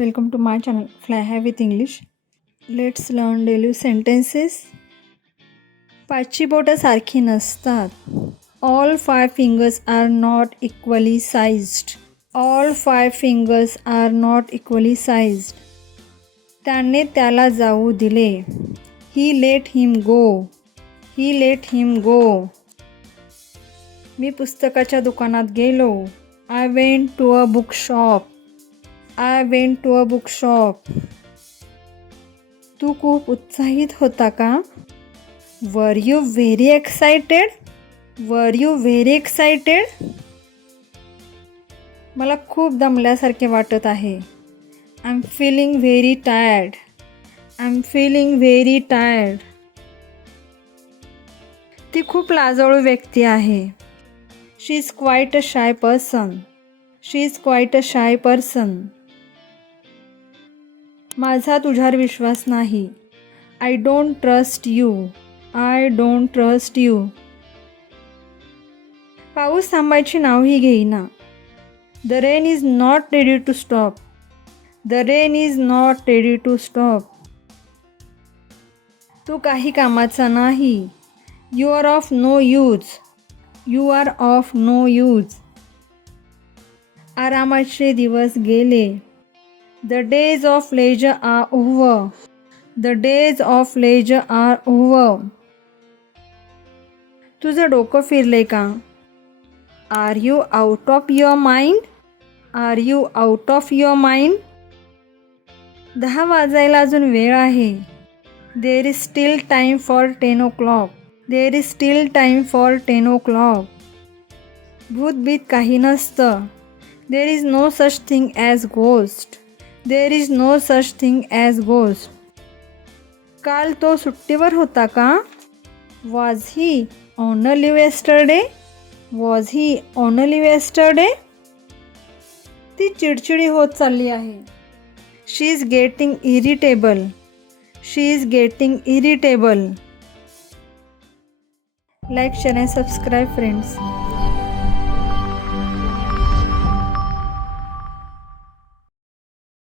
welcome to my channel Fly High with English. Let's learn daily sentences. पाचची बोटं सारखी नसतात. All 5 fingers are not equally sized. All 5 fingers are not equally sized. त्याने त्याला जाऊ दिले. He let him go. He let him go. मी पुस्तकाच्या दुकानात गेलो. I went to a bookshop. I went to a bookshop. तू खूप उत्साहित होता का? Were you very excited? Were you very excited? मला खूप दमल्यासारखे वाटत आहे. I'm feeling very tired. I'm feeling very tired. ती खूप लाजळू व्यक्ती आहे. She is quite a shy person. She is quite a shy person. माझा तुझ्यावर विश्वास नाही. I don't trust you. I don't trust you. पाऊस थांबायची नावही घेईना. The rain is not ready to stop. The rain is not ready to stop. तू काही कामाचा नाही. You are of no use. You are of no use. आरामाचे दिवस गेले. The days of leisure are over. The days of leisure are over. तुझं डोकं फिरले का? Are you out of your mind? Are you out of your mind? 10 वाजायला अजून वेळ आहे. There is still time for 10 o'clock. There is still time for 10 o'clock. भूतभीत काही नसतं. There is no such thing as ghost. There is no such thing as ghost. काल तो सुट्टीवर होता का? Was he on a leave yesterday? Was he on a leave yesterday? ती चिडचिडी होत चालली आहे. She is getting irritable. She is getting irritable. Like, share and subscribe friends.